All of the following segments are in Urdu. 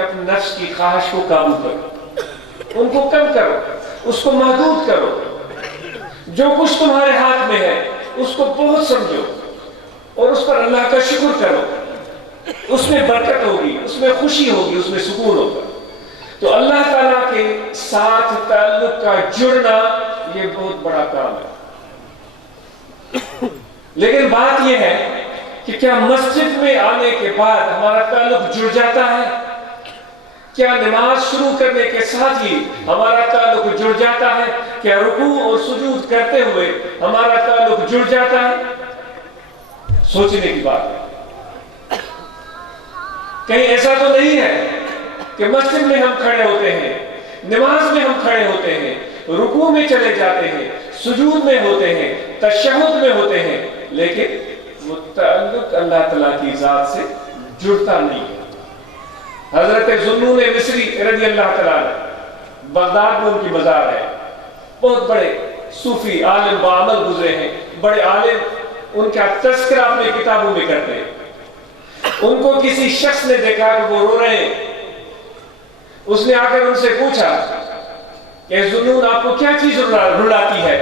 اپنے نفس کی خواہش کو قابو کرو، ان کو کم کرو، اس کو محدود کرو. جو کچھ تمہارے ہاتھ میں ہے اس کو بہت سمجھو اور اس پر اللہ کا شکر کرو. اس میں برکت ہوگی، اس میں خوشی ہوگی، اس میں سکون ہوگا. تو اللہ تعالیٰ کے ساتھ تعلق کا جڑنا یہ بہت بڑا کام ہے. لیکن بات یہ ہے کہ کیا مسجد میں آنے کے بعد ہمارا تعلق جڑ جاتا ہے؟ کیا نماز شروع کرنے کے ساتھ ہی ہمارا تعلق جڑ جاتا ہے؟ کیا رکوع اور سجود کرتے ہوئے ہمارا تعلق جڑ جاتا ہے؟ سوچنے کی بات ہے. کہیں ایسا تو نہیں ہے کہ مسجد میں ہم کھڑے ہوتے ہیں، نماز میں ہم کھڑے ہوتے ہیں، رکوع میں چلے جاتے ہیں، سجود میں ہوتے ہیں، تشہد میں ہوتے ہیں، لیکن وہ تعلق اللہ تعالیٰ کی ذات سے جڑتا نہیں ہے. حضرت ذوالنون مصری رضی اللہ تعالیٰ بغداد میں ان کی مزار ہے. بہت بڑے صوفی عالم بعمل گزرے ہیں، بڑے عالم، ان کا تذکرہ اپنے کتابوں میں کرتے ہیں. ان کو کسی شخص نے دیکھا کہ وہ رو رہے ہیں. اس نے آ کر ان سے پوچھا کہ ذوالنون آپ کو کیا چیز رلاتی ہے؟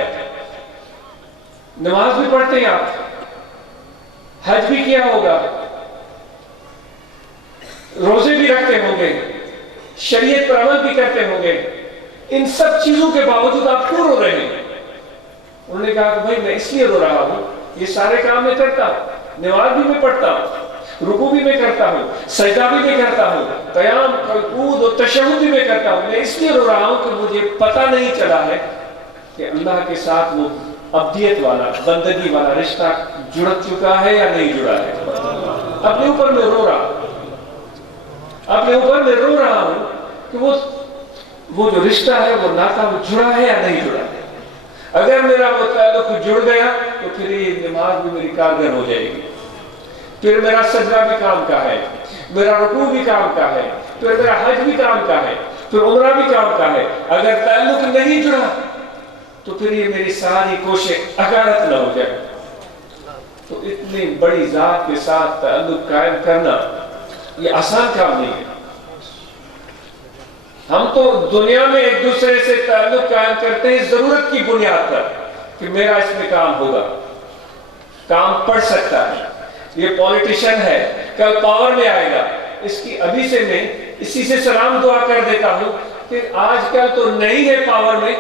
نماز بھی پڑھتے ہیں آپ، حج بھی کیا ہوگا، روزے بھی رکھتے ہوں گے، شریعت پر عمل بھی کرتے ہوں گے، ان سب چیزوں کے باوجود آپ کیوں رو رہے ہیں؟ انہوں نے کہا کہ بھائی میں اس لیے رو رہا ہوں، یہ سارے کام میں کرتا ہوں، نماز بھی میں پڑھتا ہوں، رکوع بھی میں کرتا ہوں، سجدہ بھی میں کرتا ہوں، قیام، قعود اور تشہد بھی میں کرتا ہوں. میں اس لیے رو رہا ہوں کہ مجھے پتہ نہیں چلا ہے کہ اللہ کے ساتھ وہ عبدیت والا، بندگی والا رشتہ جڑ چکا ہے یا نہیں جڑا ہے. اپنے اوپر میں رو رہا ہوں، اپنے اوپر میں رو رہا ہوں کہ وہ جو رشتہ ہے، وہ ناطہ وہ جڑا ہے یا نہیں جڑا ہے. اگر میرا وہ تعلق جڑ گیا تو پھر یہ نماز بھی میری کارگر ہو جائے گی، پھر میرا سجدہ بھی کام کا ہے، میرا رکوع بھی کام کا ہے، پھر میرا حج بھی کام کا ہے، پھر عمرہ بھی کام کا ہے. اگر تعلق نہیں جڑا تو پھر یہ میری ساری کوشش عقارت نہ ہو جائے. تو اتنی بڑی ذات کے ساتھ تعلق قائم کرنا یہ آسان کام نہیں ہے. ہم تو دنیا میں ایک دوسرے سے تعلق قائم کرتے ہیں ضرورت کی بنیاد پر کہ میرا اس میں کام ہوگا، کام پڑ سکتا ہے، یہ پولیٹیشن ہے، کل پاور میں آئے گا، اس کی ابھی سے میں اسی سے سلام دعا کر دیتا ہوں کہ آج کل تو نہیں ہے پاور میں،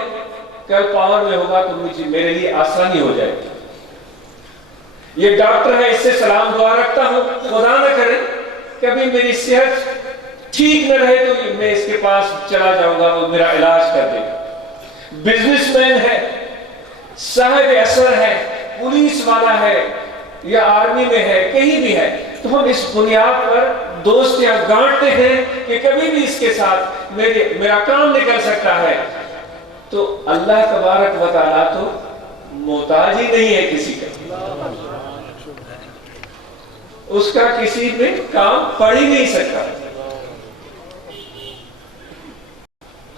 کل پاور میں ہوگا تو میرے لیے آسانی ہو جائے گی. یہ ڈاکٹر ہے، اس سے سلام دعا رکھتا ہوں، خدا نہ کرے کبھی میری صحت ٹھیک نہ رہے تو میں اس کے پاس چلا جاؤں گا، وہ میرا علاج کر دے گا. بزنس مین ہے، صاحب اثر ہے، پولیس والا ہے یا آرمی میں ہے، کہیں بھی ہے، تو ہم اس بنیاد پر دوست یا گانٹتے ہیں کہ کبھی بھی اس کے ساتھ میرا کام نکل سکتا ہے. تو اللہ تبارک و تعالیٰ تو محتاج ہی نہیں ہے کسی کا، اس کا کسی میں کام پڑ ہی نہیں سکتا.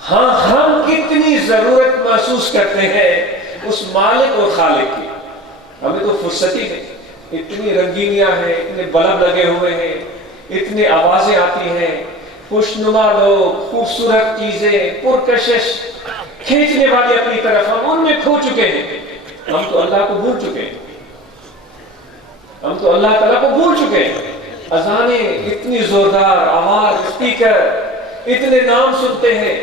ہاں ہم کتنی ضرورت محسوس کرتے ہیں اس مالک اور خالق کی. ہمیں تو فرصت ہی نہیں. اتنی رنگینیاں ہیں، اتنے بلب لگے ہوئے ہیں، اتنی آوازیں آتی ہیں، خوشنما لوگ، خوبصورت چیزیں، پرکشش کھینچنے والی اپنی طرف، ہم ان میں کھو چکے ہیں. ہم تو اللہ کو بھول چکے ہیں، ہم تو اللہ تعالیٰ کو بھول چکے ہیں. اذانیں، اتنی زوردار آواز، اسپیکر، اتنے نام سنتے ہیں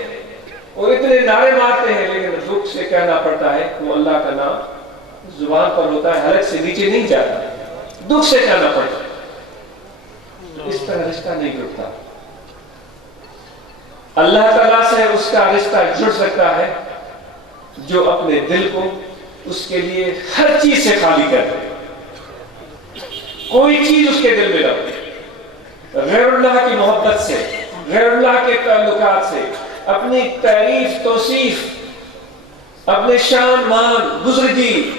اور اتنے نعرے مارتے ہیں، لیکن دکھ سے کہنا پڑتا ہے وہ اللہ کا نام زبان پر ہوتا ہے، حلق سے نیچے نہیں جاتا، دکھ سے کہنا پڑتا ہے. اس طرح رشتہ نہیں جڑتا. اللہ تعالیٰ سے اس کا رشتہ جڑ سکتا ہے جو اپنے دل کو اس کے لیے ہر چیز سے خالی کر دے. کوئی چیز اس کے دل میں نہ، غیر اللہ کی محبت سے، غیر اللہ کے تعلقات سے، اپنی تعریف توصیف، اپنے شان مان بزرگی،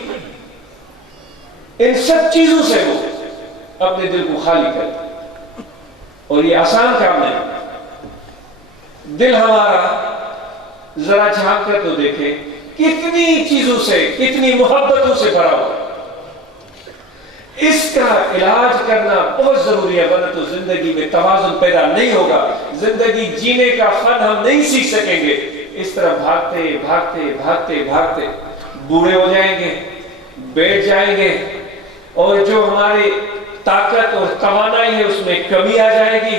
ان سب چیزوں سے وہ اپنے دل کو خالی کر دے. اور یہ آسان کام نہیں. دل ہمارا ذرا جھانک کر تو دیکھے کتنی چیزوں سے، کتنی محبتوں سے بھرا ہوا. اس کا علاج کرنا بہت ضروری ہے، ورنہ تو زندگی میں توازن پیدا نہیں ہوگا، زندگی جینے کا فن ہم نہیں سیکھ سکیں گے۔ اس طرح بھاگتے بھاگتے بھاگتے بھاگتے بوڑھے ہو جائیں گے، بیٹھ جائیں گے، اور جو ہماری طاقت اور توانائی ہے اس میں کمی آ جائے گی۔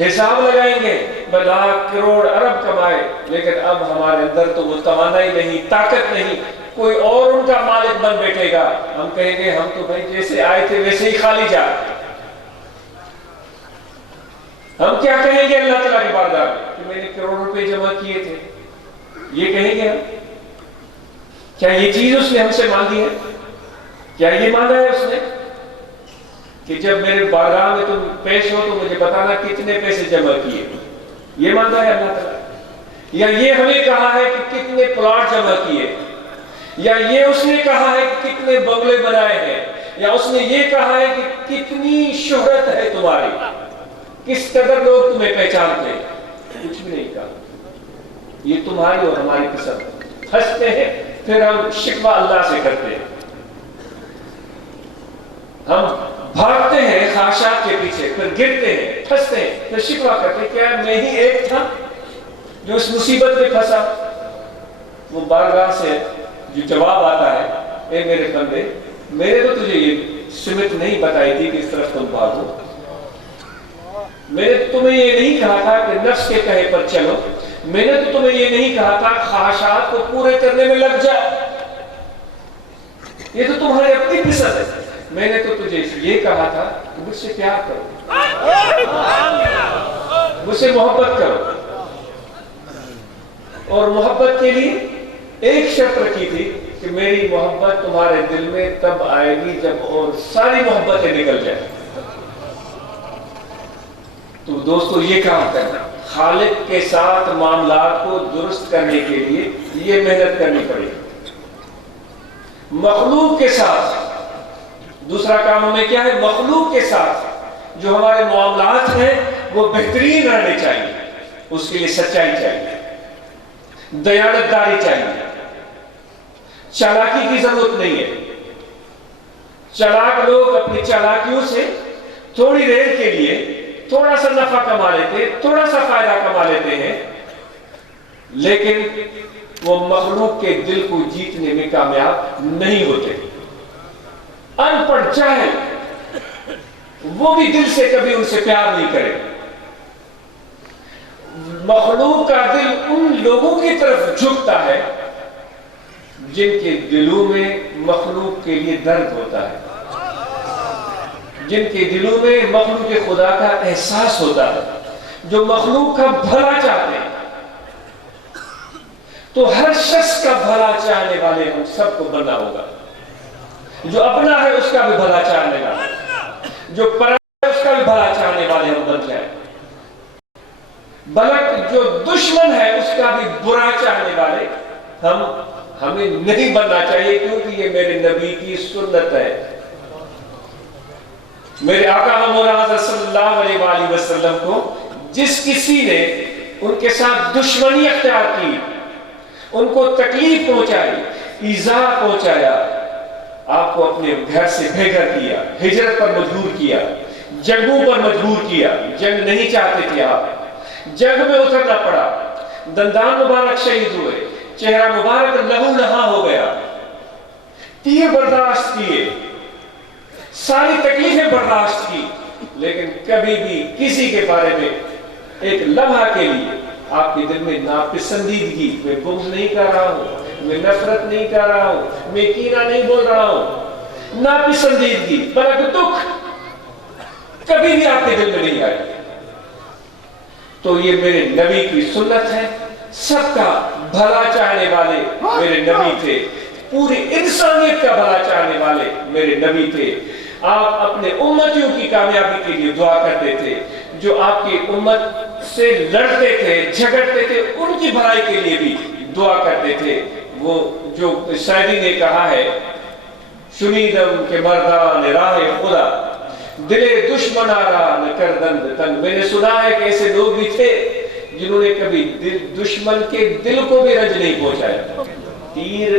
حساب لگائیں گے، لاکھ کروڑ ارب کمائے، لیکن اب ہمارے اندر تو وہ توانائی نہیں، طاقت نہیں، کوئی اور ان کا مالک بن بیٹھے گا۔ ہم کہیں گے ہم تو بھائی جیسے آئے تھے ویسے ہی خالی جا۔ ہم کیا کہیں گے اللہ تعالیٰ کی بارگاہ میں کہ میں نے کروڑ روپے جمع کیے تھے؟ یہ کہیں گے ہم؟ کیا یہ چیز اس نے ہم سے مانگی ہے؟ کیا یہ مانگا ہے اس نے کہ جب میرے بارگاہ میں تم پیش ہو تو مجھے بتانا کتنے پیسے جمع کیے؟ یہ مانگا ہے اللہ تعالیٰ؟ یا یہ ہمیں کہا ہے کہ کتنے پلاٹ جمع کیے؟ یا یہ اس نے کہا ہے کہ کتنے بنگلے بنائے ہیں؟ یا اس نے یہ کہا ہے کہ کتنی شہرت ہے تمہاری، کس قدر لوگ تمہیں پہچانتے ہیں؟ کچھ بھی نہیں کہا۔ یہ تمہاری اور ہماری پسند۔ ہنستے ہیں، پھر ہم شکوہ اللہ سے کرتے ہیں، ہم بھاگتے ہیں خواہشات کے پیچھے، پھر گرتے ہیں، پھنستے ہیں، پھر شکوہ کرتے ہیں کیا میں ہی ایک تھا جو اس مصیبت میں پھنسا؟ وہ بارگاہ سے جو جواب آتا ہے، اے میرے بندے، میں نے تو تجھے یہ سمت نہیں بتائی تھی کہ اس طرف تم بھاگو، میں نے تمہیں یہ نہیں کہا تھا کہ نفس کے کہے پر چلو، میں نے تو تمہیں یہ نہیں کہا تھا خواہشات کو پورے کرنے میں لگ جا، یہ تو تمہاری اپنی پسند ہے۔ میں نے تو تجھے یہ کہا تھا کہ مجھ سے پیار کرو، مجھ سے محبت کرو، اور محبت کے لیے ایک شرط رکھی تھی کہ میری محبت تمہارے دل میں تب آئے گی جب اور ساری محبتیں نکل جائیں۔ تو دوستو یہ کام کرنا، خالق کے ساتھ معاملات کو درست کرنے کے لیے یہ محنت کرنی پڑے گی۔ مخلوق کے ساتھ دوسرا کام ہمیں کیا ہے؟ مخلوق کے ساتھ جو ہمارے معاملات ہیں وہ بہترین رہنے چاہیے، اس کے لیے سچائی چاہیے، دیانت داری چاہیے، چالاکی کی ضرورت نہیں ہے۔ چالاک لوگ اپنی چالاکیوں سے تھوڑی دیر کے لیے تھوڑا سا نفع کما لیتے، تھوڑا سا فائدہ کما لیتے ہیں، لیکن وہ مخلوق کے دل کو جیتنے میں کامیاب نہیں ہوتے۔ ان پڑھ جاہل وہ بھی دل سے کبھی ان سے پیار نہیں کرے۔ مخلوق کا دل ان لوگوں کی طرف جھکتا ہے جن کے دلوں میں مخلوق کے لیے درد ہوتا ہے، جن کے دلوں میں مخلوق خدا کا احساس ہوتا ہے، جو مخلوق کا بھلا چاہتے ہیں۔ تو ہر شخص کا بھلا چاہنے والے ہم سب کو بننا ہوگا۔ جو اپنا ہے اس کا بھی بھلا چاہنے والے، جو پرایا ہے اس کا بھی بھلا چاہنے والے ہم بن جائیں۔ بلکہ جو دشمن ہے اس کا بھی برا چاہنے والے ہمیں نہیں بننا چاہیے، کیونکہ یہ میرے نبی کی سنت ہے۔ میرے آقا مولانا صلی اللہ علیہ وآلہ وسلم کو جس کسی نے ان کے ساتھ دشمنی اختیار کی، ان کو تکلیف پہنچائی، ایذا پہنچایا، آپ کو اپنے گھر سے بے گھر کیا، ہجرت پر مجبور کیا، جنگوں پر مجبور کیا، جنگ نہیں چاہتے تھے آپ، جنگ میں اترنا پڑا، دندان مبارک شہید ہوئے، چہرہ مبارک لہو نہا ہو گیا، تیر برداشت کیے، ساری تکلیفیں برداشت کی، لیکن کبھی بھی کسی کے بارے میں ایک لمحہ کے لیے آپ کے دل میں ناپسندیدگی، میں بغض نہیں کر رہا ہوں، میں نفرت نہیں کر رہا ہوں، میں کینہ نہیں بول رہا ہوں، ناپسندیدگی بلکہ دکھ کبھی بھی آپ کے دل میں نہیں آئی، تو یہ میرے نبی کی سنت ہے۔ سب کا بھلا چاہنے والے میرے نبی تھے، پوری انسانیت کا بھلا چاہنے والے میرے نبی تھے۔ آپ اپنے امتیوں کی کامیابی کے لیے دعا کرتے تھے، جو آپ کی امت سے لڑتے تھے، جھگڑتے تھے، ان کی بھلائی کے لیے بھی دعا کرتے تھے۔ وہ جو سعدی نے کہا ہے، شنیدم کے مردان راہ خدا، دلے دشمن آرا نہ کردند تنگ۔ میں نے سنا ہے کہ ایسے لوگ بھی تھے جنہوں نے کبھی دشمن کے دل کو بھی رنج نہیں پہنچایا۔ تیر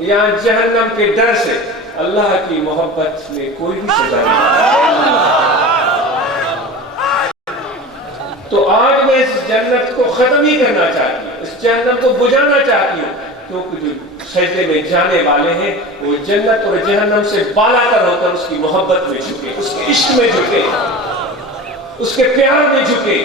یا جہنم کے ڈر سے، اللہ کی محبت میں کوئی بھی سزا نہیں۔ تو آج میں اس جنت کو ختم ہی کرنا چاہتی ہوں، اس جہنم کو بجھانا چاہتی ہوں، کیونکہ جو سجدے میں جانے والے ہیں وہ جنت اور جہنم سے بالا تر ہو کر اس کی محبت میں جھکے، اس کے عشق میں جھکے، اس کے پیار میں جھکے،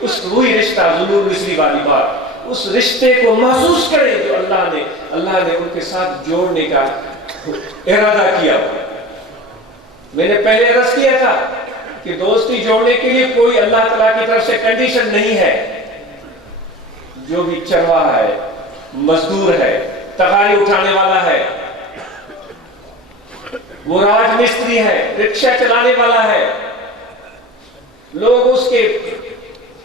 اس وہی رشتہ ظلور مصری والی بات، اس رشتے کو محسوس کریں جو اللہ نے ان کے ساتھ جوڑنے کا ارادہ کیا۔ میں نے پہلے عرض کیا تھا کہ دوستی جوڑنے کے لیے کوئی اللہ تعالیٰ کی طرف سے کنڈیشن نہیں ہے۔ جو بھی چرواہا ہے، مزدور ہے، تغاری اٹھانے والا ہے، وہ راج مستری ہے، رکشہ چلانے والا ہے، لوگ اس کے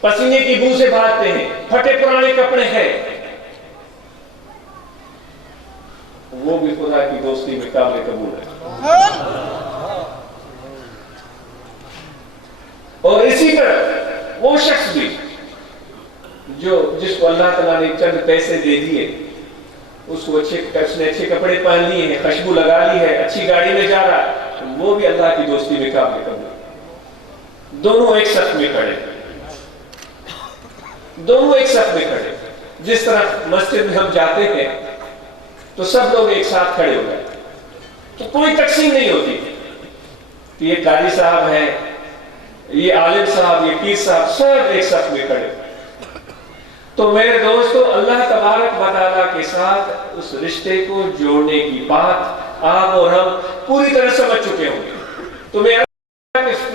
پسینے کی بو سے بھاگتے ہیں، پھٹے پرانے کپڑے ہیں، وہ بھی خدا کی دوستی میں قابل قبول ہے۔ اور اسی طرح وہ شخص بھی جس کو اللہ تعالیٰ نے چند پیسے دے دیے، اس نے اچھے کپڑے پہن لیے ہیں، خوشبو لگا لی ہے، اچھی گاڑی میں جا رہا ہے، وہ بھی اللہ کی دوستی میں قابل قبول ہے۔ دونوں ایک صف میں کھڑے، دونوں ایک صف میں کھڑے۔ جس طرح مسجد میں ہم جاتے ہیں تو سب لوگ ایک ساتھ کھڑے ہو گئے، تو کوئی تقسیم نہیں ہوتی کہ یہ قاری صاحب ہے، یہ عالم صاحب، یہ پیر صاحب، سب ایک صف میں کھڑے۔ تو میرے دوستو، اللہ تبارک و تعالیٰ کے ساتھ اس رشتے کو جوڑنے کی بات آپ اور ہم پوری طرح سمجھ چکے ہوں گے۔ تو میرا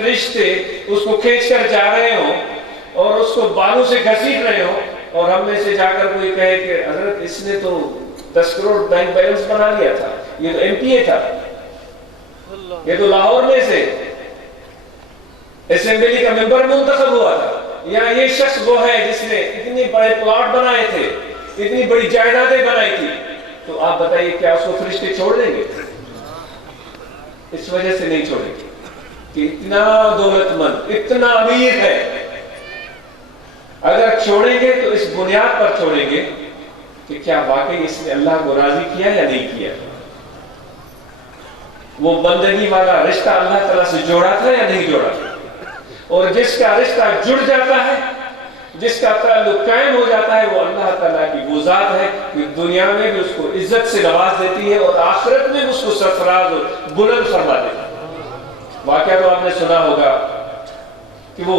رشتے اس کو کھینچ کر جا رہے ہوں اور اس کو بالوں سے گھسیٹ رہے ہوں، اور ہم میں سے جا کر کوئی کہے کہ حضرت اس نے تو 10 کروڑ بینک بیلنس بنا لیا تھا، یہ تو ایم پی اے تھا، یہ تو لاہور میں سے اسمبلی کا ممبر منتخب ہوا تھا، یا یہ شخص وہ ہے جس نے اتنے بڑے پلاٹ بنائے تھے، اتنی بڑی جائیدادیں بنائی تھی، تو آپ بتائیے کیا اس کو فرشتے چھوڑ دیں گے؟ اس وجہ سے نہیں چھوڑیں گے کہ اتنا دولت مند، اتنا امیر ہے۔ اگر چھوڑیں گے تو اس بنیاد پر چھوڑیں گے کہ کیا واقعی اس نے اللہ کو راضی کیا یا نہیں کیا، وہ بندگی والا رشتہ اللہ تعالیٰ سے جوڑا تھا یا نہیں جوڑا تھا۔ اور جس کا رشتہ جڑ جاتا ہے، جس کا تعلق قائم ہو جاتا ہے، وہ اللہ تعالیٰ کی وہ ذات ہے کہ دنیا میں بھی اس کو عزت سے نواز دیتی ہے اور آخرت میں اس کو سرفراز اور بلند فرما دیتی ہے۔ واقعہ تو آپ نے سنا ہوگا کہ وہ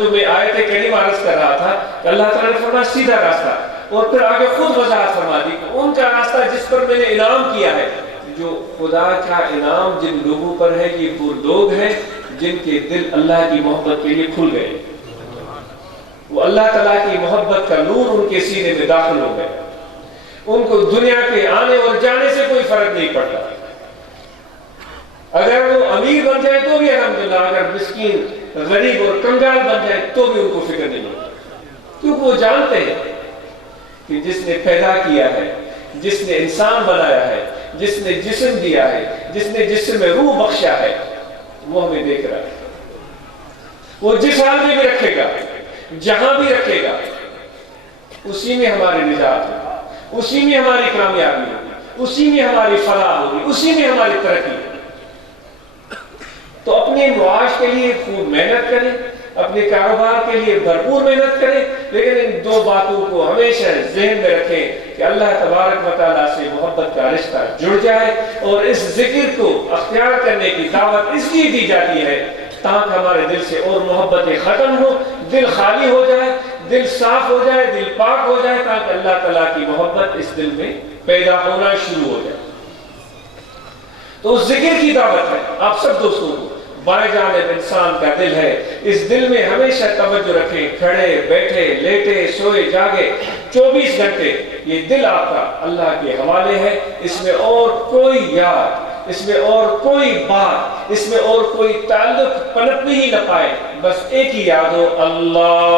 جو میں آیت کریم عرض کر رہا تھا کہ اللہ تعالیٰ نے فرمایا سیدھا راستہ، اور پھر آگے خود وضاحت فرما دی کہ ان کا راستہ جس پر میں نے انعام کیا ہے، جو خدا کا انعام جن لوگوں پر ہے، یہ وہ لوگ ہیں جن کے دل اللہ کی محبت کے لیے کھل گئے، وہ اللہ تعالیٰ کی محبت کا نور ان کے سینے میں داخل ہو گئے، ان کو دنیا کے آنے اور جانے سے کوئی فرق نہیں پڑتا۔ اگر وہ امیر بن جائے تو بھی الحمدللہ، اگر مسکین غریب اور کنگال بن جائے تو بھی ان کو فکر نہیں ہوتی، کیونکہ وہ جانتے ہیں کہ جس نے پیدا کیا ہے، جس نے انسان بنایا ہے، جس نے جسم دیا ہے، جس نے جسم میں روح بخشا ہے، وہ ہمیں دیکھ رہا ہے۔ وہ جس حال میں بھی رکھے گا، جہاں بھی رکھے گا، اسی میں ہماری نجات ہوگی، اسی میں ہماری کامیابی ہوگی، اسی میں ہماری فلاح ہوگی، اسی میں ہماری ترقی ہوگی۔ تو اپنے معاش کے لیے خوب محنت کریں، اپنے کاروبار کے لیے بھرپور محنت کریں، لیکن ان دو باتوں کو ہمیشہ ذہن میں رکھیں کہ اللہ تبارک و تعالیٰ سے محبت کا رشتہ جڑ جائے، اور اس ذکر کو اختیار کرنے کی دعوت اس لیے دی جاتی ہے تاکہ ہمارے دل سے اور محبتیں ختم ہو، دل خالی ہو جائے، دل صاف ہو جائے، دل پاک ہو جائے، تاکہ اللہ تعالیٰ کی محبت اس دل میں پیدا ہونا شروع ہو جائے۔ تو اس ذکر کی دعوت ہے آپ سب دوستوں کو۔ بائیں جانب انسان کا دل ہے، اس دل میں ہمیشہ توجہ رکھیں، کھڑے بیٹھے لیٹے سوئے جاگے 24 گھنٹے یہ دل آپ کا اللہ کے حوالے ہے۔ اس میں اور کوئی یاد، اس میں اور کوئی بات، اس میں اور کوئی تعلق پنپ ہی نہ پائے، بس ایک ہی یاد ہو، اللہ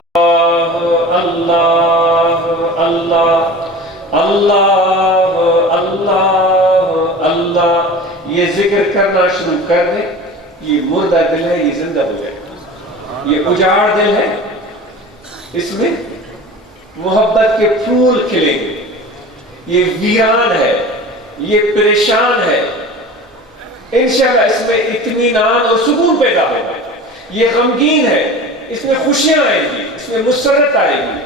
اللہ اللہ اللہ اللہ اللہ۔ یہ ذکر کرنا شروع کر دیں، یہ مردہ دل ہے یہ زندہ ہو جائے، یہ اجاڑ دل ہے اس میں محبت کے پھول کھلیں گے، یہ ویران ہے یہ پریشان ہے، انشاءاللہ اس میں اطمینان اور سکون پیدا ہوگا. یہ غمگین ہے، اس میں خوشیاں آئیں گی، اس میں مسرت آئے گی.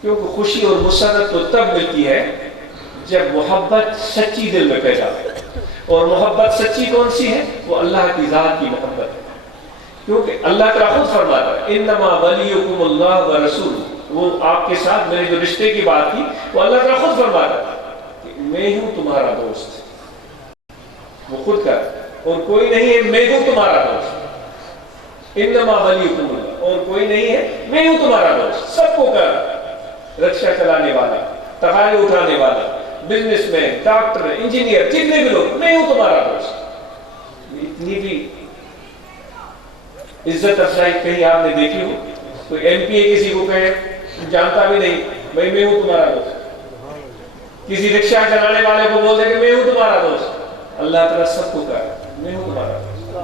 کیونکہ خوشی اور مسرت تو تب ملتی ہے جب محبت سچی دل میں پیدا ہو. اور محبت سچی کون سی ہے؟ وہ اللہ کی ذات کی محبت ہے. کیونکہ اللہ تعالیٰ خود فرماتا ہے انما ولیکم اللہ ورسولہ. وہ آپ کے ساتھ میرے جو رشتے کی بات تھی وہ اللہ تعالیٰ خود فرماتا ہے کہ میں ہوں تمہارا دوست. وہ خود کا اور کوئی نہیں ہے، میں ہوں تمہارا دوست. انما ولیکم اللہ، اور کوئی نہیں ہے، میں ہوں تمہارا دوست. سب کو کر، رکشہ چلانے والا، تغارے اٹھانے والا، بزنس مین، ڈاکٹر، انجینئر، جتنے بھی لوگ، میں ہوں تمہارا دوست. اتنی بھی عزت افزائی کہیں آپ نے دیکھی ہو؟ کوئی ایم پی اے کسی کو کہے، جانتا بھی نہیں، بھائی میں ہوں تمہارا دوست. کسی رکشہ چلانے والے کو بول دے کہ میں ہوں تمہارا دوست. اللہ تعالیٰ سب کو کہا میں ہوں تمہارا دوست.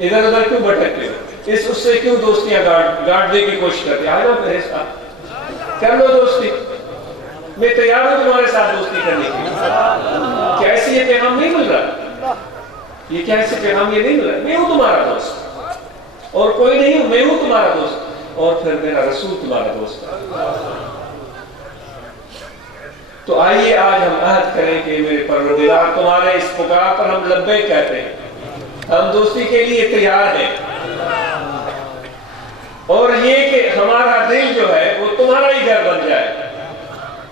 ادھر ادھر کیوں بھٹکتے ہو؟ اس سے کیوں دوستیاں گاڑنے کی کوشش کرتے؟ آ جاؤ میرے ساتھ، کر لو دوستی، میں تیار ہوں تمہارے ساتھ دوستی کرنے کی. کیا ایسے یہ پیغام نہیں مل رہا؟ یہ کیا ایسے پیغام یہ نہیں مل رہا؟ میں ہوں تمہارا دوست اور کوئی نہیں ہوں، میں ہوں تمہارا دوست اور پھر میرا رسول تمہارا دوست. تو آئیے آج ہم عہد کریں کہ میرے پروردگار تمہارے اس پکار پر ہم لبیک کہتے ہیں، ہم دوستی کے لیے تیار ہیں. اور یہ کہ ہمارا دل جو ہے وہ تمہارا ہی گھر بن جائے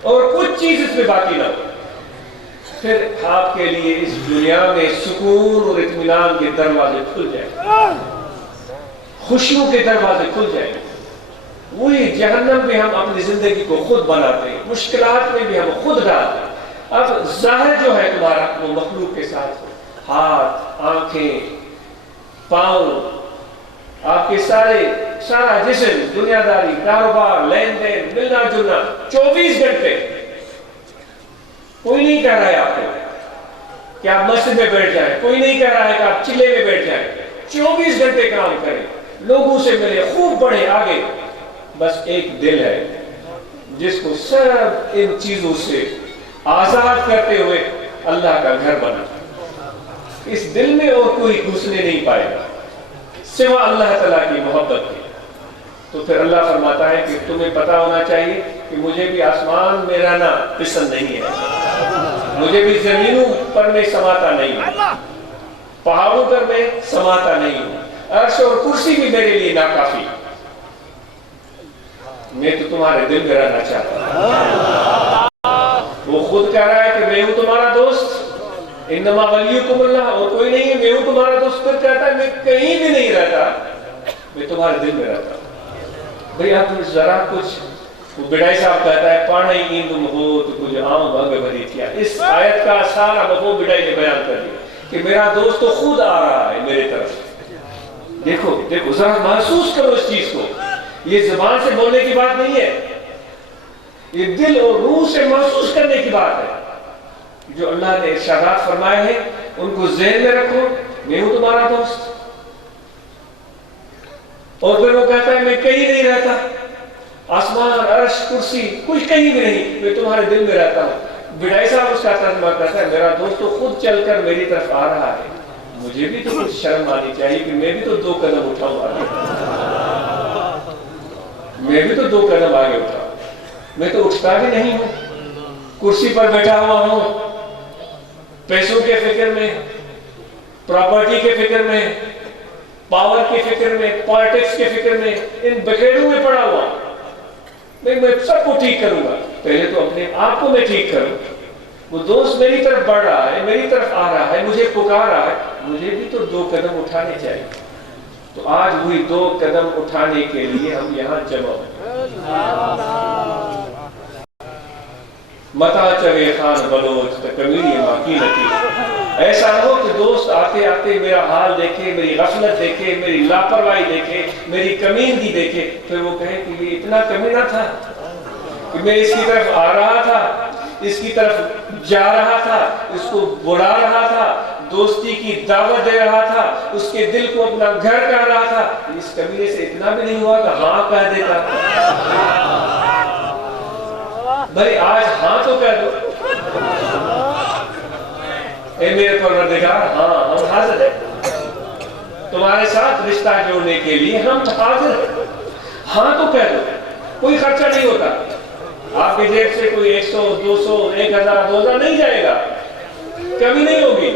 اور کچھ چیز اس میں باقی نہ ہو. پھر آپ کے لیے اس دنیا میں سکون اور اطمینان کے دروازے کھل جائیں، خوشیوں کے دروازے کھل جائیں. وہی جہنم میں ہم اپنی زندگی کو خود بناتے ہیں، مشکلات میں بھی ہم خود ڈالتے ہیں. اب ظاہر جو ہے تمہارا وہ مخلوق کے ساتھ ہو، ہاتھ، آنکھیں، پاؤں، آپ کے سارا جسم، دنیا داری، کاروبار، لین دین، ملنا جلنا 24 گھنٹے. کوئی نہیں کہہ رہا ہے آپ کو کہ آپ مسجد میں بیٹھ جائیں، کوئی نہیں کہہ رہا ہے کہ آپ چلے میں بیٹھ جائیں. 24 گھنٹے کام کریں، لوگوں سے ملے، خوب بڑھے آگے. بس ایک دل ہے جس کو سب ان چیزوں سے آزاد کرتے ہوئے اللہ کا گھر بنا. اس دل میں اور کوئی گھسنے نہیں پائے گا سوا اللہ تعالیٰ کی محبت کی. تو پھر اللہ فرماتا ہے کہ تمہیں پتا ہونا چاہیے کہ مجھے بھی آسمان میں رہنا پسند نہیں ہے، مجھے بھی زمینوں پر میں سماتا نہیں ہوں، پہاڑوں پر میں سماتا نہیں ہوں، عرش اور کرسی بھی میرے لیے ناکافی. میں تو تمہارے دل میں رہنا چاہتا ہوں. وہ خود کہہ رہا ہے کہ میں ہوں تمہارا دوست، انما ولیکم اللہ، اور کوئی نہیں ہے، میں ہوں تمہارا دوست. پھر کہتا ہے میں کہیں بھی نہیں رہتا، میں تمہارے دل میں رہتا ہوں. بھئی آپ ذرا کچھ، وہ بڑائی صاحب کہتا ہے پانے ایندم ہو تو کچھ عام بھنگ بھری تھیا. اس آیت کا سارا مفہوم بڑائی نے بیان کر دیا کہ میرا دوست تو خود آ رہا ہے میرے طرف. دیکھو دیکھو ذرا محسوس کرو اس چیز کو. یہ زبان سے بولنے کی بات نہیں ہے، یہ دل اور روح سے محسوس کرنے کی بات ہے. جو اللہ نے ارشادات فرمائے ہیں ان کو ذہن میں رکھو، میں ہوں تمہارا دوست. اور پھر وہ کہتا ہے میں کہیں نہیں رہتا، آسمان، عرش، کرسی، کچھ کہیں بھی نہیں، میں تمہارے دل میں رہتا ہوں. بڑائی صاحب اس کا ترجمہ کرتا ہے میرا دوست تو خود چل کر میری طرف آ رہا ہے، مجھے بھی تو کچھ شرم آنی چاہیے کہ میں بھی تو 2 قدم اٹھاؤں آگے، میں بھی تو 2 قدم آگے اٹھاؤں. میں تو اٹھتا بھی نہیں ہوں، کرسی پر بیٹھا ہوا ہوں، پیسوں کے فکر میں، پراپرٹی کے فکر میں، پاور کی فکر میں، پالیٹکس کے فکر میں، ان بکیڑوں میں پڑا ہوا. میں سب کو ٹھیک کروں گا، پہلے تو اپنے آپ کو میں ٹھیک کروں. وہ دوست میری طرف بڑھ رہا ہے، میری طرف آ رہا ہے، مجھے پکار رہا ہے، مجھے بھی تو 2 قدم اٹھانے چاہیے. تو آج وہی 2 قدم اٹھانے کے لیے ہم یہاں جمع ہیں. متا چوے خان بلوچ تکمیلی ماکینتی. ایسا نہ ہو کہ دوست آتے آتے میرا حال دیکھے، میری غفلت دیکھے، میری لاپرواہی دیکھے، میری کمینگی دیکھے، پھر وہ کہے کہ یہ اتنا کمینہ تھا کہ میں اس کی طرف آ رہا تھا، اس کی طرف جا رہا تھا، اس کو بلا رہا تھا، دوستی کی دعوت دے رہا تھا، اس کے دل کو اپنا گھر کہہ رہا تھا. اس کمینے سے اتنا بھی نہیں ہوا کہ ہاں کہہ دیتا. بھائی آج ہاں تو کہہ دو، اے میرے پروردگار ہاں ہم حاضر ہیں، تمہارے ساتھ رشتہ جوڑنے کے لیے ہم حاضر ہیں، ہاں تو کہہ دو۔ کوئی خرچہ نہیں ہوتا، آپ کی جیب سے کوئی 100 200 1000 2000 نہیں جائے گا، کمی نہیں ہوگی،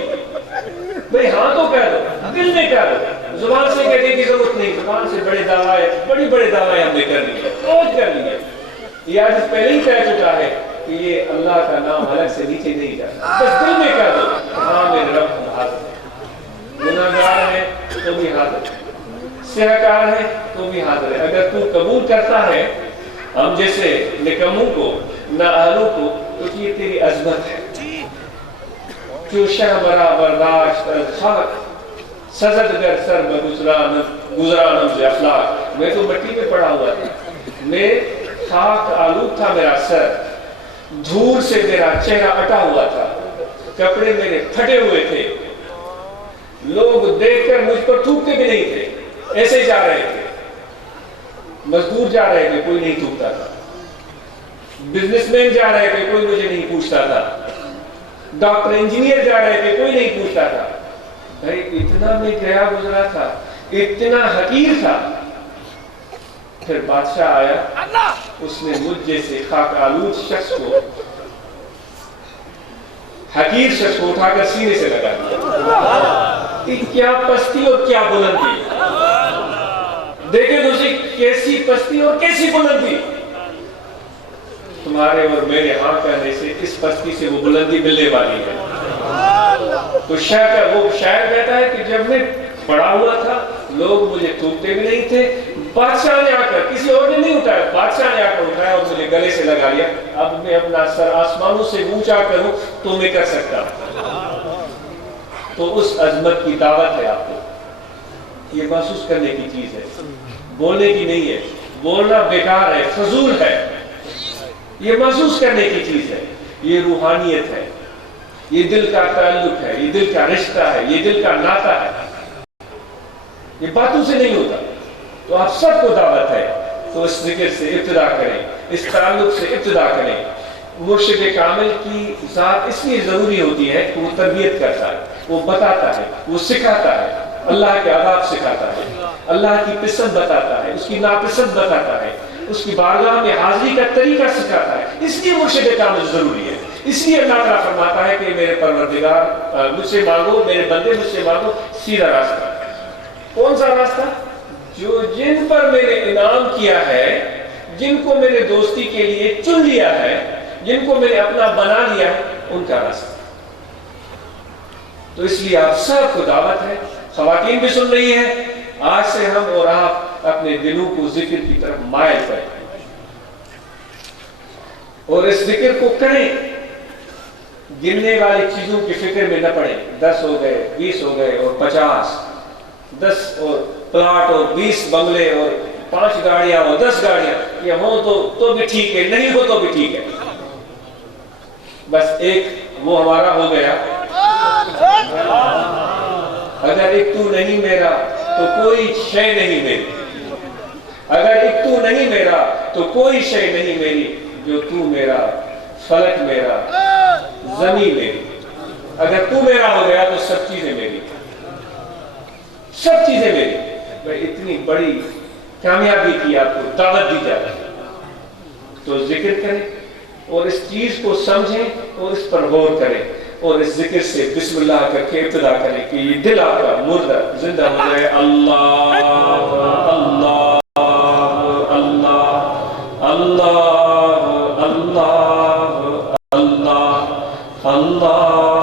بھئی ہاں تو کہہ دو، دل میں کہہ دو، زبان سے کہنے کی ضرورت نہیں، زبان سے بڑے دعوائیں ہم نے کر لی ہے، روز کر لی ہے، یہ آج پہلے ہی کہہ چکا ہے کہ یہ اللہ کا نام حلق سے نیچے نہیں جاتا، بس دل میں کہہ دو ہاں میرے رب ہم حاضر ہیں، گناہگار ہے تو بھی حاضر ہے، سیاہکار ہے تو بھی حاضر ہے۔ اگر تو قبول کرتا ہے ہم جیسے نکموں کو نہ اہلوں کو، تو یہ تیری عظمت ہے، جو شہ مرا برداشت خاک سزد گر سر گزرانم سے افلاک، میں تو مٹی میں پڑا ہوا تھا، میں خاک آلود تھا میرا سر، دھول سے میرا چہرہ اٹا ہوا تھا، کپڑے میرے پھٹے ہوئے تھے، لوگ دیکھ کر مجھ پر تھوکتے بھی نہیں تھے، ایسے جا رہے تھے، مزدور جا رہے تھے کوئی نہیں تھوکتا تھا، بزنس مین جا رہے تھے کوئی مجھے نہیں پوچھتا تھا، ڈاکٹر انجینئر جا رہے تھے کوئی نہیں پوچھتا تھا، بھائی اتنا میں گیا گزرا تھا، اتنا حقیر تھا، پھر بادشاہ آیا، اس نے مجھ جیسے خاک آلود شخص کو، حقیر شخص کو اٹھا کر سینے سے لگا دیا، کہ کیا پستی اور کیا بلندی، دیکھیں دوسری کیسی پستی اور کیسی بلندی، تمہارے اور میرے ہاں کہنے سے اس پستی سے وہ بلندی ملنے والی ہے۔ تو وہ شاعر کہتا ہے کہ جب میں پڑا ہوا تھا لوگ مجھے تھوکتے بھی نہیں تھے، بادشاہ نے آ کر، کسی اور نے نہیں اٹھایا، بادشاہ نے آ کر اٹھایا اور مجھے گلے سے لگا لیا، اب میں اپنا سر آسمانوں سے اونچا کروں تو میں کر سکتا ہوں۔ تو اس عظمت کی دعوت ہے آپ کو، یہ محسوس کرنے کی چیز ہے، بولنے کی نہیں ہے، بولنا بیکار ہے، فضول ہے، یہ محسوس کرنے کی چیز ہے، یہ روحانیت ہے، یہ دل کا تعلق ہے، یہ دل کا رشتہ ہے، یہ دل کا ناطہ ہے، یہ باتوں سے نہیں ہوتا۔ تو آپ سب کو دعوت ہے، تو اس ذکر سے ابتدا کریں، اس تعلق سے ابتدا کریں۔ مرشد کامل کی ذات اس لیے ضروری ہوتی ہے کہ وہ تربیت کرتا ہے، وہ بتاتا ہے، وہ سکھاتا ہے، اللہ کے آداب سکھاتا ہے، اللہ کی پسند بتاتا ہے، اس کی ناپسند بتاتا ہے، اس کی بارگاہ میں حاضری کا طریقہ سکھاتا ہے، اس لیے مرشد کامل ضروری ہے۔ اس لیے اللہ تعالیٰ فرماتا ہے کہ میرے پروردگار مجھ سے مانگو، میرے بندے مجھ سے مانگو سیدھا راستہ۔ کون سا راستہ؟ جو جن پر میں نے انعام کیا ہے، جن کو میں نے دوستی کے لیے چن لیا ہے، جن کو میں نے اپنا بنا لیا ہے، ان کا راستہ۔ تو اس لیے آپ سب کو دعوت ہے، خواتین بھی سن رہی ہیں، آج سے ہم اور آپ اپنے دلوں کو ذکر کی طرف مائل کریں اور اس ذکر کو کریں، گننے والی چیزوں کی فکر میں نہ پڑیں، 10 ہو گئے، 20 ہو گئے اور 50، 10 اور پلاٹ اور 20 بنگلے اور 5 گاڑیاں اور 10 گاڑیاں، یہ ہو تو بھی ٹھیک ہے، نہیں ہو تو بھی ٹھیک ہے، بس ایک وہ ہمارا ہو گیا۔ اگر ایک تو نہیں میرا تو کوئی شے نہیں میری، اگر ایک تو نہیں میرا تو کوئی شے نہیں میری، جو تو میرا فلک میرا زمین میری، اگر تو میرا ہو گیا تو سب چیزیں میری، سب چیزیں میری۔ بھئی اتنی بڑی کامیابی کی آپ کو دعوت دی جا رہی ہے، تو ذکر کریں اور اس چیز کو سمجھیں اور اس پر غور کریں اور اس ذکر سے بسم اللہ کر کے ابتدا کریں کہ یہ دل آپ کا مردہ زندہ ہو جائے۔ اللہ اللہ اللہ اللہ اللہ اللہ اللہ اللہ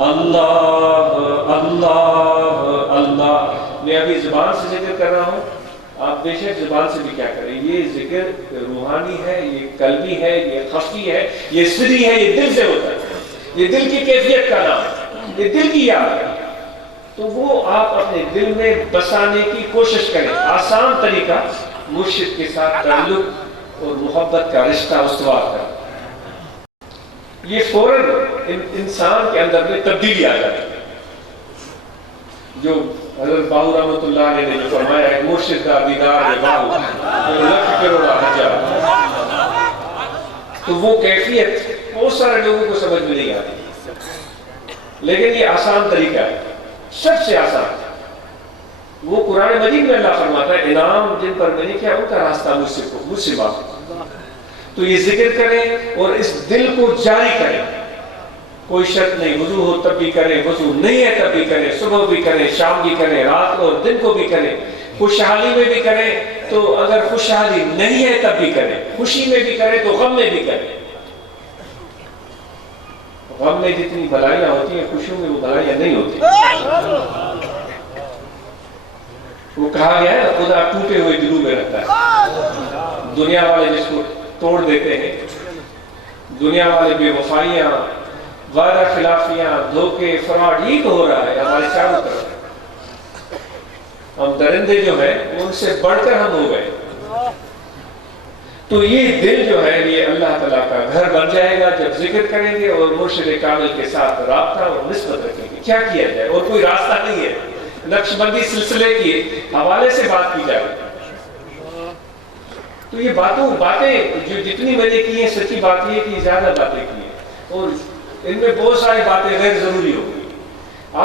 اللہ اللہ اللہ۔ میں ابھی زبان سے ذکر کر رہا ہوں، آپ بے شک زبان سے بھی کیا کریں، یہ ذکر روحانی ہے، یہ قلبی ہے، یہ خفی ہے، یہ سری ہے، یہ دل سے ہوتا ہے، یہ دل کی کیفیت کا نام ہے، یہ دل کی یاد ہے، تو وہ آپ اپنے دل میں بسانے کی کوشش کریں۔ آسان طریقہ مرشد کے ساتھ تعلق اور محبت کا رشتہ استوار کریں، یہ فوراً انسان کے اندر میں تبدیلی آ جاتی ہے۔ جو حضرت باہو رحمۃ اللہ علیہ نے جو فرمایا ہے مرشد کا دیدار ہے باہو لکھ کروڑا ہزار، تو وہ کیفیت بہت سارے لوگوں کو سمجھ میں نہیں آتی، لیکن یہ آسان طریقہ ہے، سب سے آسان۔ وہ قرآن مجید میں اللہ فرماتا ہے انعام جن پر میں نے کیا ان کا راستہ مجھ سے واقف، تو یہ ذکر کریں اور اس دل کو جاری کریں، کوئی شرط نہیں، وضو ہو تب بھی کریں، وضو نہیں ہے تب بھی کریں، صبح بھی کریں، شام بھی کریں، رات اور دن کو بھی کریں، خوشحالی میں بھی کریں تو اگر خوشحالی نہیں ہے تب بھی کریں، خوشی میں بھی کریں تو غم میں بھی کریں۔ غم میں جتنی بھلائیاں ہوتی ہیں خوشیوں میں وہ بھلائیاں نہیں ہوتی۔ وہ کہا گیا ہے خدا ٹوٹے ہوئے دلوں میں رہتا ہے، دنیا والے جس کو توڑ دیتے ہیں، دنیا والے بے وفائیاں، وعدہ خلافیاں، دھوکے، فراڈ، یہ تو ہو رہا ہے ہمارے چاروں طرف۔ ہم درندے جو ہیں ان سے بڑھ کر ہم ہو گئے۔ تو یہ دل جو ہے یہ اللہ تعالیٰ کا گھر بن جائے گا جب ذکر کریں گے اور مرشد کامل کے ساتھ رابطہ اور نسبت رکھیں گے۔ کیا کیا جائے اور کوئی راستہ نہیں ہے، نقش بندی سلسلے کے حوالے سے بات کی جائے۔ تو یہ باتیں جو جتنی میں نے کی ہیں سچی بات یہ کہ زیادہ باتیں کی ہیں اور ان میں بہت ساری باتیں غیر ضروری ہوگی۔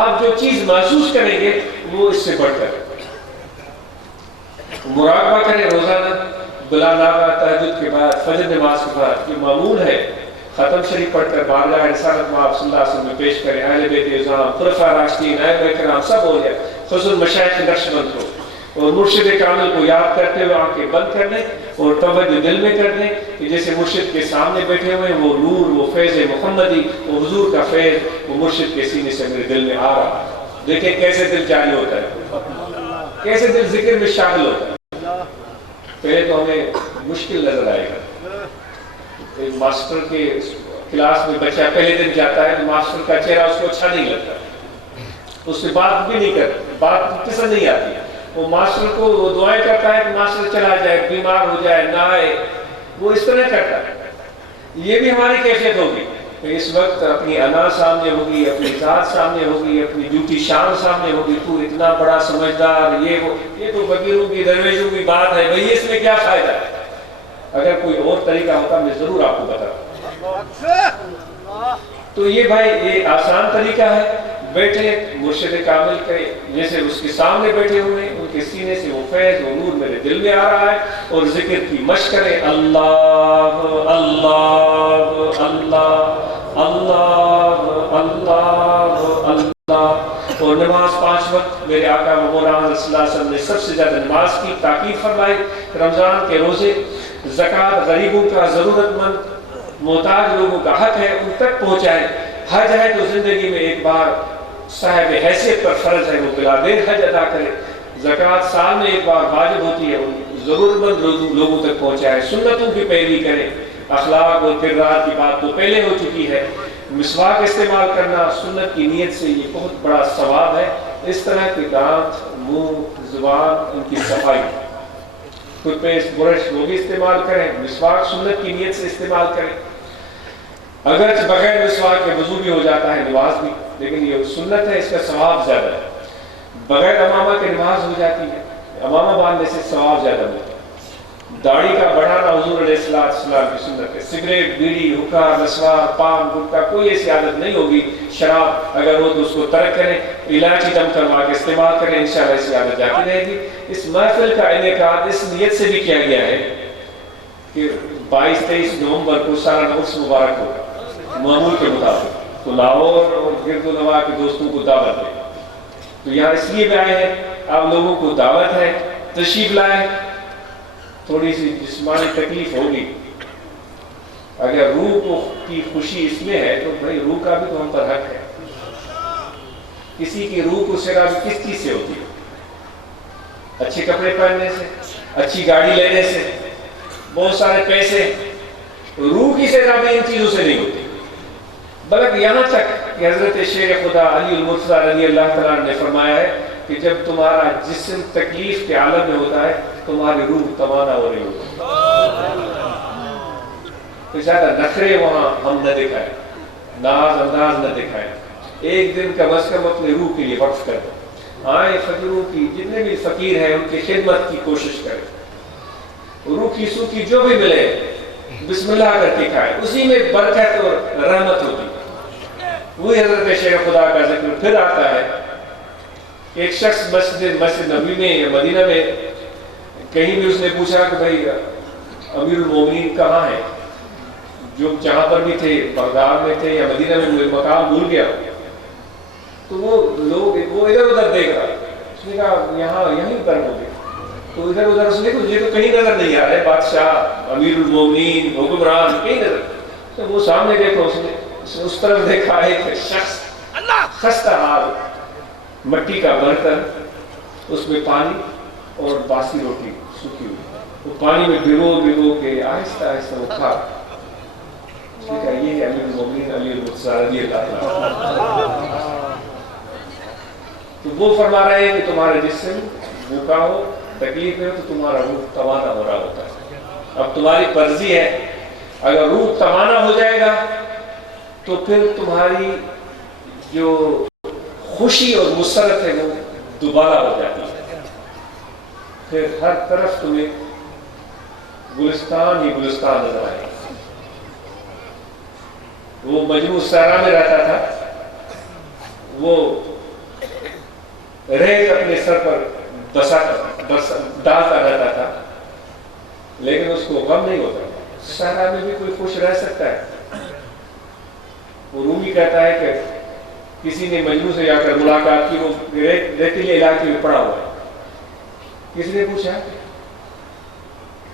آپ جو چیز محسوس کریں گے وہ اس سے بڑھ کر مراقبہ کریں روزانہ، بلا ناغہ تہجد کے بعد، فجر نماز کے بعد جو معمول ہے ختم شریف پڑھ کر بارگاہ رسالت مآب صلی اللہ علیہ وسلم میں پیش کریں، اہل بیت اعظام، خلفاء راشدین، ائمہ کرام سب ہو جائے، خصوصاً مشائخ نقش بند ہو، اور مرشد کامل کو یاد کرتے ہوئے آنکھیں بند کر لیں اور توجہ دل میں کر دیں کہ جیسے مرشد کے سامنے بیٹھے ہوئے ہیں وہ نور، وہ فیض محمدی، وہ حضور کا فیض وہ مرشد کے سینے سے میرے دل میں آ رہا ہے۔ دیکھیں کیسے دل جاری ہوتا ہے، کیسے دل ذکر میں شامل ہوتا ہے۔ پہلے تو ہمیں مشکل نظر آئے گا، ایک ماسٹر کے کلاس میں بچہ پہلے دن جاتا ہے تو ماسٹر کا چہرہ اس کو اچھا نہیں لگتا، اس سے بات بھی نہیں کرتا، بات پسند نہیں آتی، وہ ماسٹر کو وہ دعائیں کرتا ہے کہ ماسٹر چلا جائے، بیمار ہو جائے، نہ آئے، وہ اس طرح کرتا ہے۔ یہ بھی ہماری کیفیت ہوگی کہ اس وقت اپنی انا سامنے ہوگی، اپنی ذات سامنے ہوگی، اپنی ڈیوٹی شان سامنے ہوگی، تو اتنا بڑا سمجھدار، یہ تو فقیروں کی درویشوں کی بات ہے بھئی، اس میں کیا فائدہ ہے؟ اگر کوئی اور طریقہ ہوتا میں ضرور آپ کو بتاتا۔ تو یہ بھائی یہ آسان طریقہ ہے، بیٹھے مرشد کامل کے جیسے اس کے سامنے بیٹھے ہوئے، ان کے سینے سے وہ فیض و نور میرے دل میں آ رہا ہے، اور ذکر کی مشق کریں، اللہ اللہ اللہ اللہ اللہ اللہ۔ اور نماز 5 وقت میرے آقا مولانا صلی اللہ علیہ وسلم نے سب سے زیادہ نماز کی تاکید فرمائی۔ رمضان کے روزے، زکوٰۃ غریبوں کا، ضرورت مند محتاج لوگوں کا حق ہے ان تک پہنچائیں۔ حج ہے تو زندگی میں ایک بار صاحب حیثیت پر فرض ہے وہ بلا دیر حج ادا کرے۔ زکوٰۃ سال میں ایک بار واجب ہوتی ہے، ضرورت مند لوگوں تک پہنچائے، سنتوں کی پیروی کریں۔ اخلاق اور کردار کی بات تو پہلے ہو چکی ہے۔ مسواک استعمال کرنا سنت کی نیت سے یہ بہت بڑا ثواب ہے۔ اس طرح کے دانت، منہ، زبان، ان کی صفائی، خود پیسٹ برش وہ بھی استعمال کریں، مسواک سنت کی نیت سے استعمال کریں۔ اگرچہ بغیر مسواک کے وضو بھی ہو جاتا ہے، نماز بھی، لیکن یہ سنت ہے، اس کا ثواب زیادہ ہے۔ بغیر امامہ کے نماز ہو جاتی ہے، امامہ باندھنے سے ثواب زیادہ ہوتا ہے۔ داڑھی کا بڑھانا حضور علیہ السلام کی سنت ہے۔ سگریٹ، بیڑی، حکا، نسوار، پان، گٹکا کوئی ایسی عادت نہیں ہوگی۔ شراب اگر ہو تو اس کو ترک کریں، الائچی دم کروا کے استعمال کریں، انشاءاللہ ایسی عادت جاتی رہے گی۔ اس محفل کا انعقاد اس نیت سے بھی کیا گیا ہے کہ 22-23 نومبر کو سالانہ عرس مبارک ہوگا معمول کے مطابق، تو لاہور اور گرد و نواح کے دوستوں کو دعوت دیں۔ تو یہاں اس لیے بھی آئے ہیں، آپ لوگوں کو دعوت ہے، تشریف لائیں۔ تھوڑی سی جسمانی تکلیف ہوگی، اگر روح کی خوشی اس میں ہے تو بھائی روح کا بھی تو ہم پر حق ہے۔ کسی کی روح کو سیرا بھی کس چیز سے ہوتی ہے؟ اچھے کپڑے پہننے سے، اچھی گاڑی لینے سے، بہت سارے پیسے۔ روح کی سیرا بھی ان چیزوں سے نہیں ہوتی، بلکہ یہاں تک کہ حضرت شیر خدا علی المرتضیٰ رضی اللہ تعالیٰ نے فرمایا ہے کہ جب تمہارا جسم تکلیف کے عالم میں ہوتا ہے تمہاری روح توانا ہو رہی ہوتی ہے۔ تو زیادہ نخرے وہاں ہم نہ دکھائیں، ناز انداز نہ دکھائیں، ایک دن کم از کم اپنے روح کے لیے وقف کر دیں۔ آئیں فقیروں کی، جتنے بھی فقیر ہیں ان کی خدمت کی کوشش کریں، روکھی سوکھی جو بھی ملے بسم اللہ کر کے کھائیں، اسی میں برکت اور رحمت ہوتی ہے۔ وہی حضرت شیخ خدا کا ذکر پھر آتا ہے، ایک شخص مسجد نبوی میں یا مدینہ میں کہیں بھی اس نے پوچھا کہ بھائی امیر المومنین کہاں ہیں، جو جہاں پر بھی تھے، بغداد میں تھے یا مدینہ میں، مقام بھول گیا، تو وہ ادھر ادھر دیکھ رہا، اس نے کہا یہیں پر ہو گئے، تو ادھر ادھر اس نے کہا یہ تو کہیں نظر نہیں آ رہے، بادشاہ، امیر المومنین، حکمران کہیں نظر، تو وہ سامنے دیکھو، اس نے اس طرف دیکھا، ایک شخص خستہ حال، مٹی کا برتن، اس میں پانی اور باسی روٹی سوکھی ہوئی، وہ پانی میں بھگو کے آہستہ آہستہ وہ کھا، اس نے کہا یہ ہے امیر المومنین علی المرتضیٰ رضی اللہ عنہ۔ تو وہ فرما رہے ہیں کہ تمہارا جسم بھوکا ہو، تکلیف ہے، تو تمہارا روح توانا ہو رہا ہوتا ہے، اب تمہاری مرضی ہے، اگر روح توانا ہو جائے گا تو پھر تمہاری جو خوشی اور مسرت ہے وہ دوبارہ ہو جاتی ہے، پھر ہر طرف تمہیں گلستان ہی گلستان نظر آئے گا۔ وہ مجموع صحرا میں رہتا تھا، وہ ریت اپنے سر پر ڈالتا رہتا تھا، لیکن اس کو غم نہیں ہوتا، صحرا میں بھی کوئی خوش رہ سکتا ہے۔ وہ رومی کہتا ہے کہ کسی نے مجنوں سے جا کر ملاقات کی، وہ ریتیلے علاقے میں پڑا ہوا ہے، کسی نے پوچھا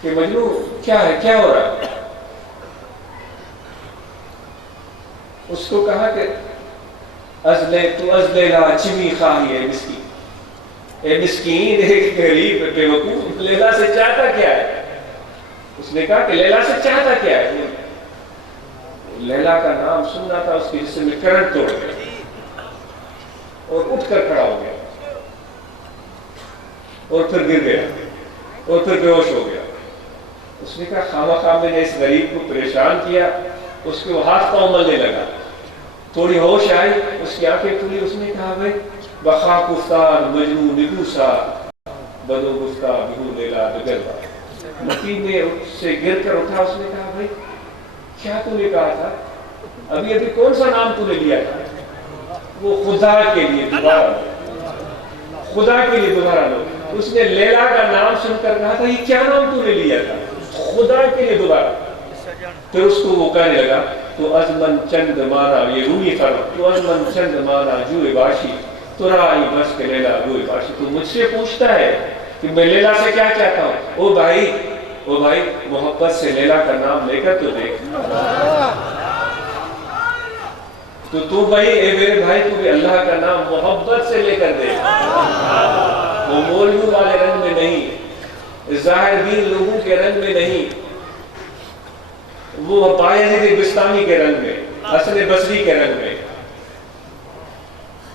کہ مجنوں کیا ہے، کیا ہو رہا ہے، اس کو کہا کہ ازلیلا چمی خواہی ہے مسکین، اے مسکین، ایک غریب بے وقوف لیلا سے چاہتا کیا ہے؟ اس نے کہا کہ لیلا سے چاہتا کیا ہے؟ لیلا کا نام سن رہا تھا، اس کے جسم میں کرنٹ توڑ گیا اور اٹھ کر کھڑا ہو گیا اور پھر گر گیا اور پھر بے ہوش ہو گیا۔ اس نے کہا خواہ میں نے اس غریب کو پریشان کیا، اس کے وہ ہاتھ پاؤں ملنے لگا، تھوڑی ہوش آئی، اس کی آنکھیں کھلی، اس نے کہا بھائی بخا گفتار مجنوں نگوسا بدو گفتہ بہو لیلا بگربا، مٹی میں سے گر کر اٹھا، اس نے کہا بھائی کیا تو نے کہا تھا، ابھی کون سا نام تو نے لیا تھا؟ وہ خدا کے لیے دوبارہ لو، خدا کے لیے دوبارہ لو۔ اس نے لیلا کا نام سن کر کہا تھا یہ کیا نام تو نے لیا تھا؟ خدا کے لیے دوبارہ۔ پھر اس کو وہ کہنے لگا تو ازمن چند مانا، یہ رومی فرق، تو ازمن چند مانا جوئے باشی ترائی بس کے لیلا روئے باشی، تو مجھ سے پوچھتا ہے کہ میں لیلا سے کیا چاہتا ہوں؟ او بھائی محبت سے لیلا کا نام لے کر تو دیکھ، تو بھائی اے میرے بھائی تو بھی اللہ کا نام محبت سے لے کر دیکھ، وہ مولوی والے رنگ میں نہیں، ظاہر دین لوگوں کے رنگ میں نہیں، وہ بایزید بستانی کے رنگ میں، حسن بصری کے رنگ میں،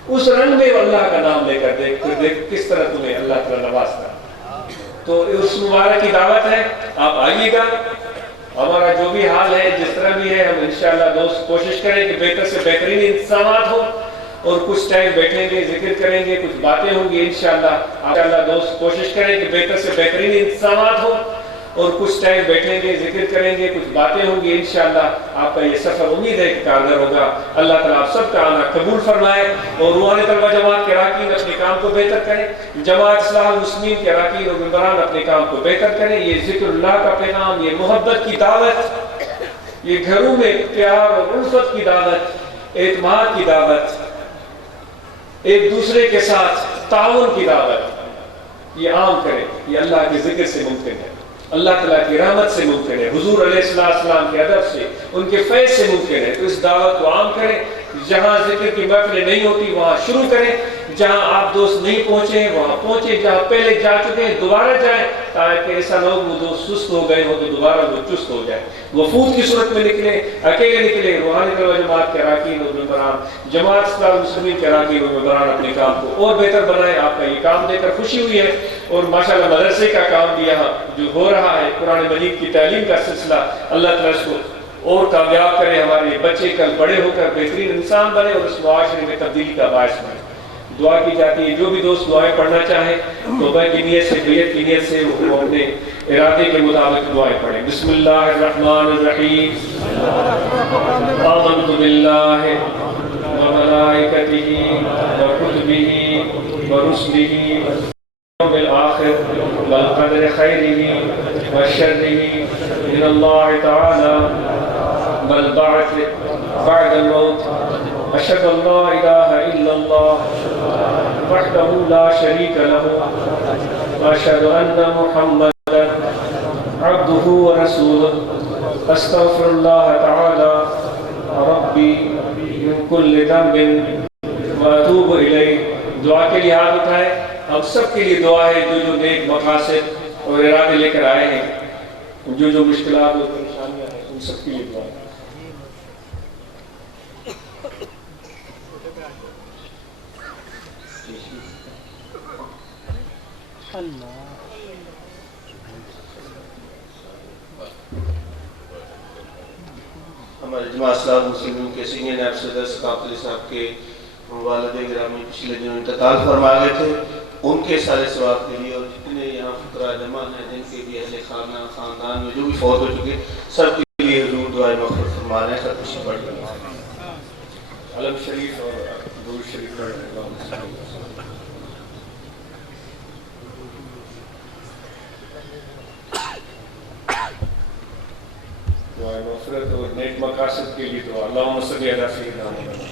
اس رنگ میں اللہ کا نام لے کر دیکھ، پھر دیکھ کس طرح تمہیں اللہ تعالیٰ نوازتا۔ تو اس مبارک کی دعوت ہے، آپ آئیے گا، ہمارا جو بھی حال ہے جس طرح بھی ہے، ہم انشاءاللہ دوست کوشش کریں کہ بہتر سے بہترین انتظامات ہو، اور کچھ ٹائم بیٹھیں گے، ذکر کریں گے، کچھ باتیں ہوں گی انشاءاللہ دوست کوشش کریں کہ بہتر سے بہترین انتظامات ہو، اور کچھ ٹائم بیٹھیں گے، ذکر کریں گے، کچھ باتیں ہوں گی انشاءاللہ آپ کا یہ سفر امید ہے کہ کارگر ہوگا۔ اللہ تعالیٰ آپ سب کا آنا قبول فرمائے، اور روحانی طلبہ جماعت کے اراکین اپنے کام کو بہتر کریں، جماعت اصلاح المسلمین کے اراکین اور ممبران اپنے کام کو بہتر کریں۔ یہ ذکر اللہ کا پیغام، یہ محبت کی دعوت، یہ گھروں میں پیار اور الفت کی دعوت، اعتماد کی دعوت، ایک دوسرے کے ساتھ تعاون کی دعوت، یہ عام کریں۔ یہ اللہ کے ذکر سے ممکن ہے، اللہ تعالیٰ کی رحمت سے ممکن ہے، حضور علیہ السلام کے ادب سے، ان کے فیض سے ممکن ہے۔ تو اس دعوت کو عام کریں، جہاں ذکر کی محفلیں نہیں ہوتی وہاں شروع کریں، جہاں آپ دوست نہیں پہنچے ہیں وہاں پہنچے، جہاں پہلے جا چکے ہیں دوبارہ جائیں، تاکہ ایسا نہ ہو وہ دوست سست ہو گئے ہو تو دوبارہ وہ چست ہو جائے۔ وفود کی صورت میں نکلیں، اکیلے نکلیں، روحانی طلبہ جماعت کے اراکین اور ممبران، جماعت اصلاح المسلمین کے اراکین اور ممبران اپنے کام کو اور بہتر بنائیں۔ آپ کا یہ کام دے کر خوشی ہوئی ہے، اور ماشاءاللہ مدرسے کا کام بھی یہاں جو ہو رہا ہے، قرآن مجید کی تعلیم کا سلسلہ، اللہ تعالیٰ اس کو اور کامیاب کرے، ہمارے بچے کل بڑے ہو کر بہترین انسان بنے اور اس معاشرے میں تبدیلی کا باعث بنے۔ دعا کی جاتی ہے. جو بھی دوست دعائیں پڑھنا چاہے توبہ کی نیت سے, بیعت کی نیت سے وہ اپنے ارادے کے مطابق دعائیں پڑھیں. بسم اللہ الرحمن الرحیم. آمنت باللہ وملائکتہ وکتبہ ورسلہ واليوم الآخر والقدر خیرہ وشرہ من اللہ تعالی والبعث بعد الموت. أشهد أن لا إله إلا الله وحده لا شريك له وأشهد أن محمدا عبده ورسوله. أستغفر الله تعالى ربي من كل ذنب وأتوب إليه. دعا کے لیے ہاتھ اٹھائیں. ہم سب کے لیے دعا ہے جو نیک مقاصد اور ارادے لے کر آئے ہیں, جو مشکلات اور پریشانیاں ہیں, ان سب کے لیے دعا ہے. ہمارے جماعت اصلاح مسلمین کے سینئر نائب صدر ثقافت علی صاحب کے والد گرامی پچھلے دنوں انتقال فرما گئے تھے, ان کے سارے ثواب کے لیے اور جتنے یہاں فقراء جمع ہیں جن کے بھی اہل خانہ خاندان میں جو بھی فوت ہو چکے سب کے لیے حضور دعائیں مغفرت فرما رہے ہیں. سب کچھ پڑھ رہے ہیں. علم شریف اور درود شریف پڑھ رہے ہیں. دعائیں مغفرت اور نیک مقاصد کے لیے دعا. اللہم صلی علی سیدنا محمد.